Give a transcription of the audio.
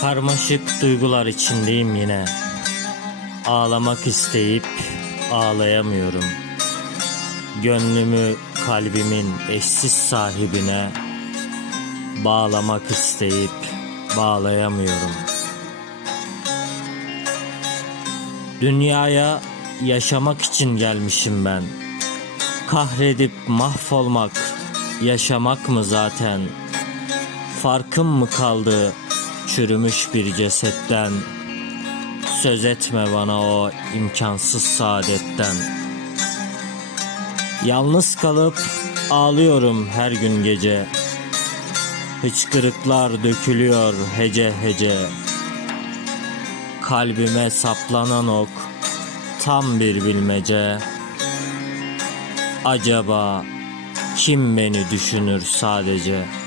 Karmaşık duygular içindeyim yine. Ağlamak isteyip ağlayamıyorum. Gönlümü kalbimin eşsiz sahibine bağlamak isteyip bağlayamıyorum. Dünyaya yaşamak için gelmişim ben. Kahredip mahvolmak, yaşamak mı zaten? Farkım mı kaldı çürümüş bir cesetten? Söz etme bana o imkansız saadetten. Yalnız kalıp ağlıyorum her gün gece. Hıçkırıklar dökülüyor hece hece. Kalbime saplanan ok tam bir bilmece. Acaba kim beni düşünür sadece?''